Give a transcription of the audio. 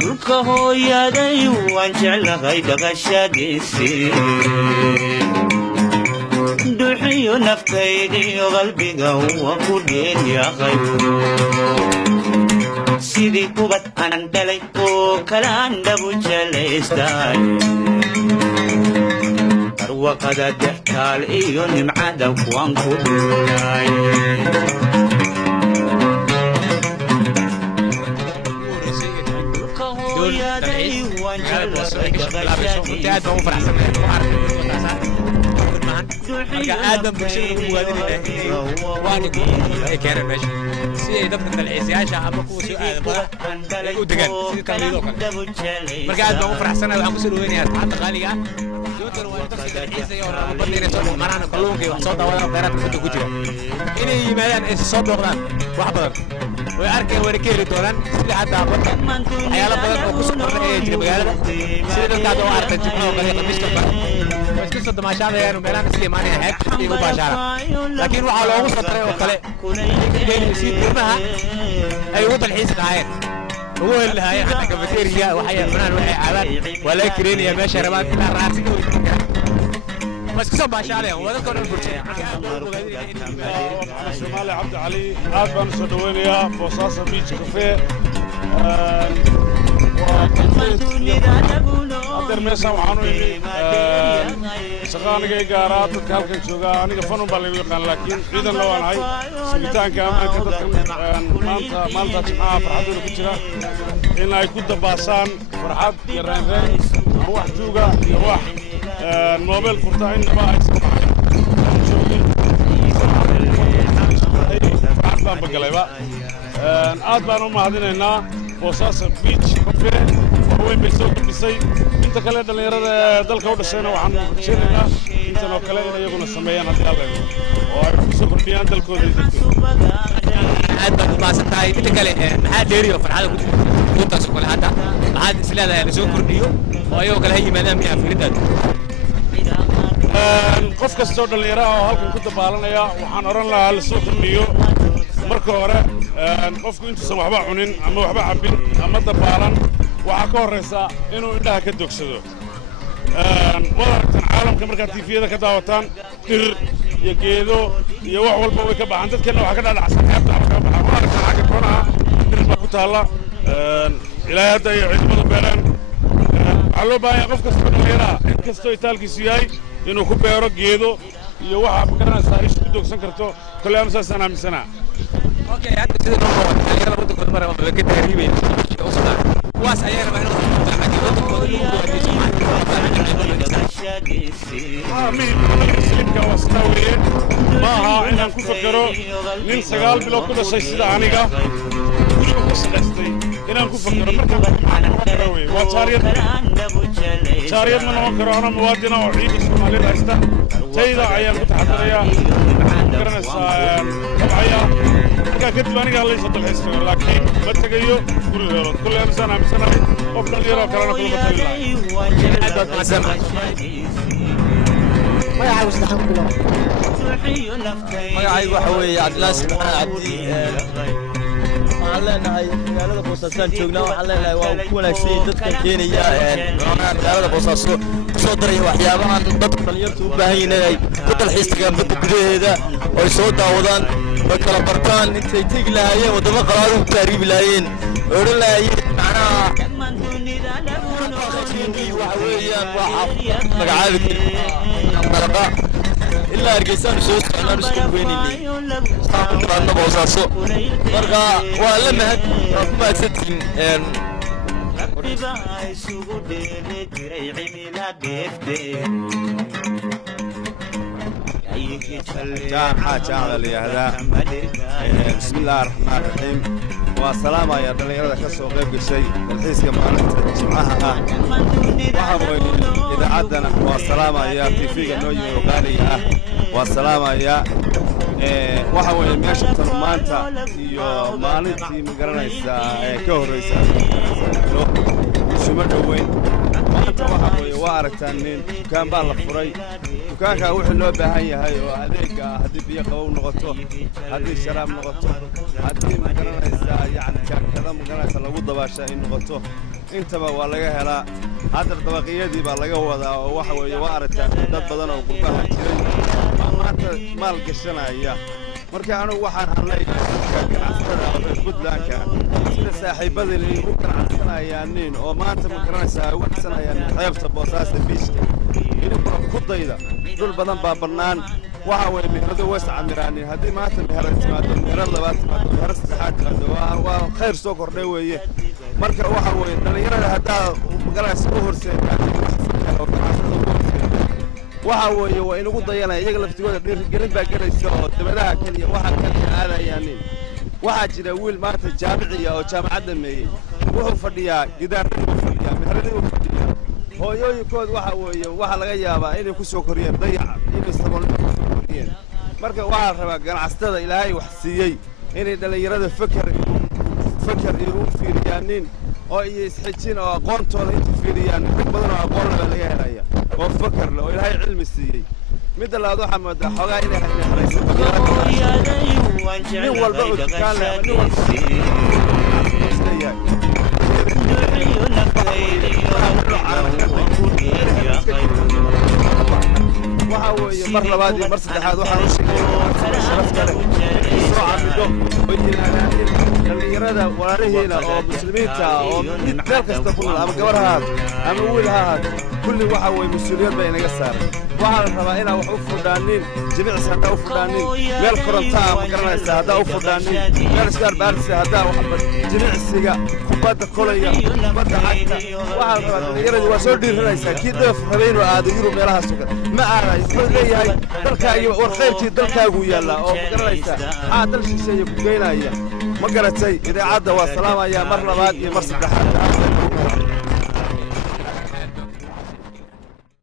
dhulka hooyaday waan jeclahay dhaqashadiisii duxiyo naftaydiyo qalbiga waa ku dheelyahay sidii kubad aanan dhalay oo kale aan dhabu jelaystay barwaqada dextaal iyo nimcada waan ku dhuulay آدم بشير وادين واني كان ماشي سي دبك العيسياشا أما كو سو آدم ودقن سي كان يدوك مركا آدم فرح سنة وعم بسير ويني حتى غالية يوتر وين تفسد العيسى يورا بدين يسوي مرانا كلونكي وصوت ولا غيرات كنت كجوا إني يمالان الصوت وغلان وحبر وأركن وركير دوران سيد حتى أبدا حيالا بدن وكسر إيه جرب قال سيد الكادو أرتن جبنا وقال مش كبر بس كسر دماشة يعني ملان سليماني هيك في مباشرة لكن وعلى وسط طريق وكله جاي يصير كلها أيوة الحين سعيد هو اللي هاي حتى كافيتيريا وحياة فنان وحي عباد ولا كريني يا باشا ربان كلها راسي بس كسب باشا ولا كون البرشة شمالي عبد علي أبان سدوينيا بوساسو بيتش كافيه أقدر مثلا وحنوي سقاني جارات كالكن شوكا أنا كفنون بالي وكان لكن إذا لو أنا هاي سبتان كمان كده مالتا جماعة فرحات ولا كتيرة إن يكون دباسان فرحات يرين روح شوكا روح نوبل فرتاين ما أصلاً بقلبا أتبانو مهدينا بوساسو بيتش كافيه وين بيسوق بيسي أنت كلا دليرة دل كود السنة وعن شيلنا أنت لو كلا يجون السمايان هذي الله ويسوق البيان دل كود أتبانو ما ستاي أنت كلا هاد ديريو فرحة كنت أسوق هذا هاد سلالة يعني سوق كرديو وأيوة كلا هي مدام يا فريدة qof kastoo dhalinyaro ah oo halkan ku dabaalanaya waxaan oran lahaa la soo kordhiyo marka hore qofku intuusan waxba cunin ama waxba cabin ama dabaalan waxaa ka horeysa inuu indhaha ka dogsado wadartan caalamka markaad tiifiyada ka daawataan dhir iyo geedo iyo wax walba way ka baxaan dadkeena waxaa ka dhaadhacsan xeebta ama ka baxaan wadartan xagga koonaha dhir baa ku taalla ilaahay hadda iyo ciidamada beeraan waxaa loo baahan yahay qof kastoo dhalinyaro ah in kastoo itaalkiisu yahay inuu ku beero geedo iyo waxa magaranaysaa isku ku doogsan karto kale aan saasaan aaminsana okay hadda sida noo qabo dhalinyaro wadda kooda mara waa ka taariibay oo soo waas ayaa rabaa inuu xaqiiqo wadda kooda lagu guulaysto muslimka waa sidaa weeye ma aha inaan ku fakero nin 9 bilood ku dhashay sida aniga guriga ku shaqaystay inaan ku fakero marka waa taariyad ma noqon karo ana muwaadina oo ciidanka Soomaaliyeed haysta tayda ayaan ku taxadarayaa garanaysaa tabcaya marka kadib aniga la soo dalxiisto laakiin ma tagayo guriga kullu insan aamsanahay qof dhalinyaro kalena kulma talinayo magacaygu saxan ku laba magacaygu waxa weeye Cabdilaas Cabdi waxaan leenahay magaalada Boosaaso joognaa waxaan leenahay waa ku wanaagsan dadka Kenya magaalada Boosaaso soo daray waxyaabahan dadka dhalinyartu u baahan yihiin inay ku dalxiistagaan badda gudaheeda oo soo daawadaan oo kala bartaan intay tagi lahaayeen wadamo qalaad u taariibi lahaayeen oran lahaayeen macnaha waxa weeyaan waxa magacaabi dalaqa إلا أرجعان سوس أنا مسكين ويني صاحب أنا بوساسو مرجع ولا مهد ما تسدين حاجة على هذا بسم الله الرحمن الرحيم والسلام يا دليل كسو غيب شيء الحين كمان جمعها وحوي إذا عدنا والسلام يا تيفيق نوي وقالي والسلام يا وحوي ماشي ترمانتا يو مالتي مقرنيسا كهريسا شو مدوين maanta waxa weeye waa aragtaan nin dukaan baa la furay dukaankaa wixii loo baahan yahay oo adeega ah haddii biyo qabow noqoto haddii sharaab noqoto haddii magaranaysaa yacni jaakada magaranaysa lagu dabaasha ay noqoto intaba waa laga helaa haddar dabaqiyadii baa laga wadaa oo waxa weeye waa aragtaan dad badan oo gurbaha jiray baa maanta maal gashanaya marka anigu waxaan hadlay ganacsatada reer puntlandka sida saaxiibadii ay u ganacsanayaan nin oo maanta ma garanaysaa uga ganacsanayaan xeebta boosaaska biishka idinkuna ku dayda dhul badan baa bannaan waxa weeye meherado ways camiraanin haddii maanta meherad timaado meherad labaad timaado meherad saddexaad timaado waa khayr soo kordhay weeye marka waxa weeye dhallinyarada haddaa magaranaysa u horseedaan oo ganacsada u horseedaan waxa weeye waa inagu dayanaya iyaga laftigooda dhiirigelin baa gelaysa oo dabadaha kaliya waxa kaliya aadayaanin waxaa jira wiil maanta jaamiciya oo jaamacad dhameeyey wuxuu fadhiyaa gidaaradii u fadhiyaa meheradii u fadhiyaa hooyooyinkood waxa weeye waxaa laga yaabaa inay ku soo koriyeen dayac inay saboolnimo ku soo koriyeen marka waxaa la rabaa ganacsatada ilaahay wax siiyey inay dhallinyarada fakar iyo u fiiriyaanin oo iyo isxijin oo aqoontooda inta fiiriyaan rag badan oo aqoon leh baa laga helaya oo fakar leh oo ilaahay cilmi siiyey midda labaad waxaa moodaa xoogaa inay harayso nin walba oo dukaan leh nin walba waxa weeye mar labaad iyo mar saddexaad waxaan u sheegay sharafta leh soo cabido oo yidhaahdaan dhallinyarada walaalihiina oo muslimiinta oo mid meel kasta ku nool ama gabar ha ahaado ama wiil ha ahaado kulli waxa weeye mas-uuliyad baa inaga saaran waxaa la rabaa inaan wax u fudhaanin jimicsi haddaa u fudhaanin meel korontaa ma garanaysa haddaa u fudhaanin meel isgaarbaarisa haddaa jimicsiga kubadda kolaya kubadda cagta waxaa la rabaa dhallinyaradii waa soo dhiiranaysaa kii dheef rabay inuu aado yurub meelahaas oo kale ma aadayo wuxuu leeyahay dalkaagii war khayrkii dalkaaguu yaallaa oo ma garanaysaa maxaa dal shisheeye ku geynaya ma garatay idaacadda waa salaamayaa mar labaad iyo mar saddexaad